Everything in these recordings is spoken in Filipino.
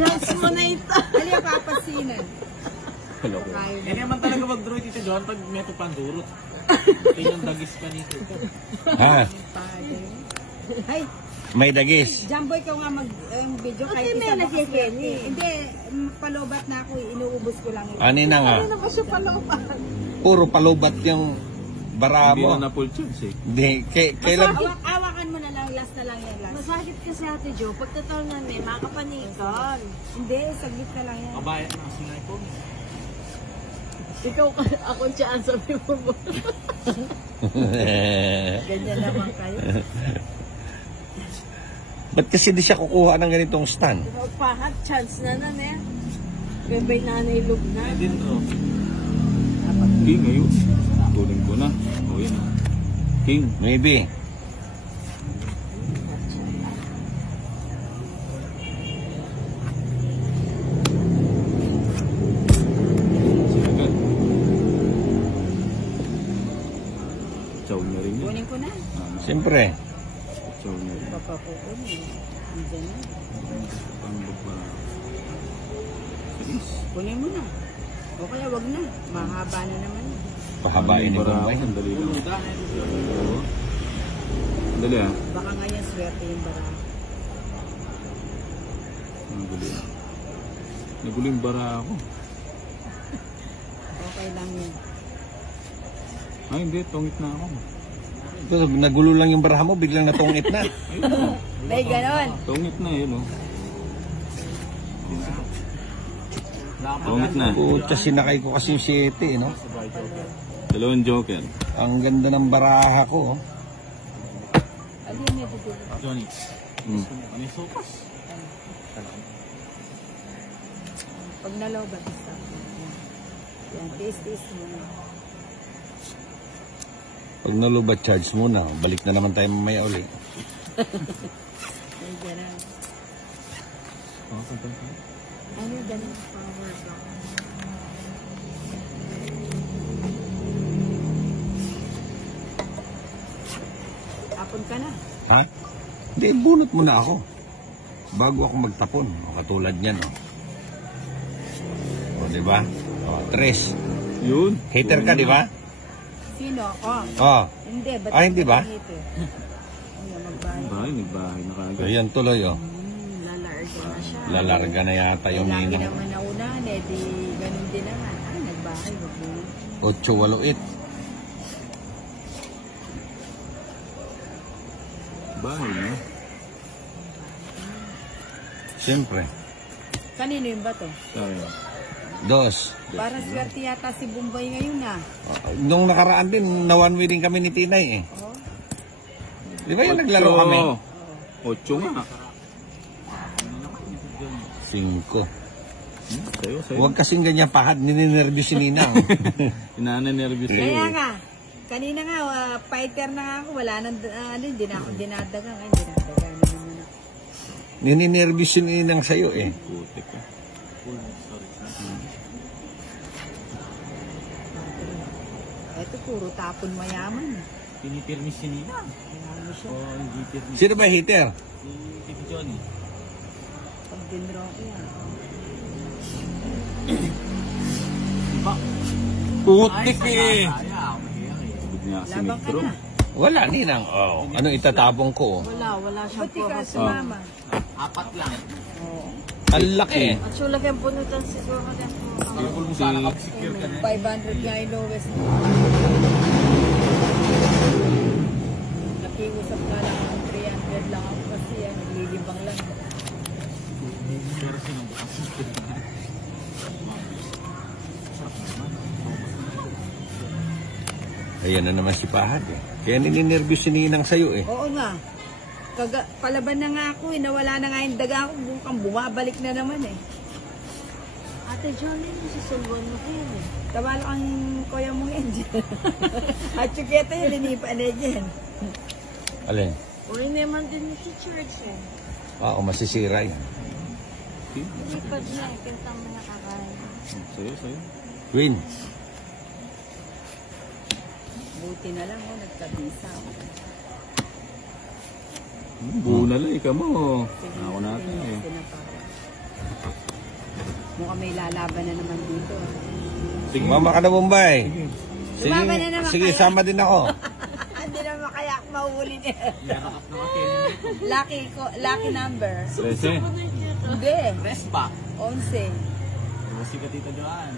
Chance mo na ito. Dali ang papasinan. Hello ko. Hindi naman talaga mag-draw dito, John, pag may pandurot. Tingnan dagis ka nito. Ha? Ay, May dagis. Jamboy ka nga mag-video kahit Kasi isa may nag-event eh. Hindi, palobat na ako, inuubos ko lang ito. Ani na nga. Ano naman siya palobat? Puro palubat yung bara Hindi mo. na full chance eh. Hindi. Kailan? Awakan mo na lang, last na lang yan, last. Masakit kasi Ate Jo, pagtatawanan eh, makapanikan. Hindi, saglit na lang yan. Kabayan na kasi nga ito. Ikaw, ako siya, sabi mo ba? Ganyan naman kayo. Ba't kasi di siya kukuha ng ganitong stand? Ikaw pahat, chance na na eh. Bebay na nailog na. Din draw. King ngayon. Tuling ko na. O yan. King. Maybe. Sinagat. Chow niya rin yun. Kunin ko na. Siyempre. Chow niya rin. Papakukunin. Andiyan na. Pambog ba? Sige. Kunin mo na. O kaya wag na. Mahaba na naman. Pahabain ni Bombay. Ang dali lang. Dali ah. Baka ngayon swerte yung bara. Ang dali ah. Naguling bara ako. Okay lang yun. Ay hindi, tungit na ako. Nagulo lang yung baraha mo, biglang natungit na. May ganon. Tungit na yun oh. Tungit na. Pucha, sinakay ko kasi yung 7, no? Dalawang joker. Ang ganda ng baraha ko, oh. Alin may dudulo. Johnny. Ano yung sopas? Pag nalaw ba, basta. Yan, taste mo. Pag nalubat, charge muna. Balik na naman tayo mamaya uli. May ganon. Ano ganon? Power ba? Tapon ka na. Ha? Hindi, bunot mo na ako. Bago ako magtapon. O, katulad niyan, oh. O, di ba? O, 3. Yun. Hater ka, di ba? Sino? Oh. Oh. Hindi. Ba't Ah, hindi ba? Ano, magbahay. Nagbahay na kagad. Ayan tuloy, oh. Lalarga na siya. Lalarga na yata yung Lagi ninang. naman naunahan eh. Di ganun din naman. Ah, nagbahay. Wag mo. 8-8. Bahay na. Siyempre. Kanino yung bato? Tayo. 2. Parang swerte yata si Bombay ngayon ah. Nung nakaraan din, na-one way din kami ni Tinay, eh. Oh. Di ba yung naglaro kami? 8 nga. 5. Sayo. Huwag kasing ganyan pahad, nininervyo si Ninang. Inanenervous Kaya sa'yo. nga. Kanina nga, fighter na nga ako. Wala nang, hindi na ako dinadaga. Dinadaga na naman ako. Nininervyo si Ninang sa'yo, eh. Putik ka. Ito puro tapon mayaman. Tinitirmis si Nina. Kaya siya. Oo, hindi tirmis. Sino ba hater? Si Tito Johnny. Pag dinraw ko yan. Putik, eh. Sabi niya si Labang ka Nitro. na. Wala, Ninang. Oh, ano itatapong ko? Wala siyang Ba't di ka puro. sumama? Apat lang. Oo. Ang laki. At sula kayong punutan siguro ka din. Kung sana mag-secure ka na. 500 nga yung lowest mo. Nakiusap ka lang ng 300 lang ako kasi yan. Naglilibang lang. Pero sinubukan. Ayan na naman si Pahad, eh. Kaya nininervyo si Ninang sa'yo, eh. Oo nga. Palaban na nga ako eh. Nawala na nga yung daga ko. Bukang bumabalik na naman eh. Ate Johnny, susulwan mo kayo eh. Tawala kang kuya mong engine. At chuketa yun, linipan na dyan. Alin? Uri naman din si Church eh. Oo, masisira yan. Lipad niya eh, kintang mo nakakain. Sayo. Win. Buti na lang oh, nagkabisa ako. Buo na lang, ikaw mo. Ako natin eh. Sinapawa. Mukhang may lalaban na naman dito. Sige. Mama ka na, Bombay. Sige, Sumama na naman sige, kayo. sama din ako. Hindi naman kaya mauuli niya. Yarakap na kasi. Lucky number. 13. Hindi. Rest back. 11. Dosi ka, Tita Joan.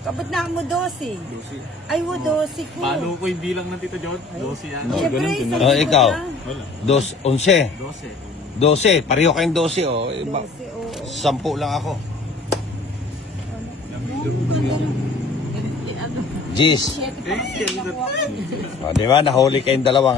Kabot na mo 12. Dosi. Ay, 12 ko. Palo ko yung bilang ng Tita Joan. Dosi yan. Siyempre, isang Oh, libo ikaw. lang. Wala. 11. 12. 12. Pareho kayong 12, oh. 12, oo. 10 lang ako. Jeez. Eh, O, di ba? Nahuli kayong dalawa.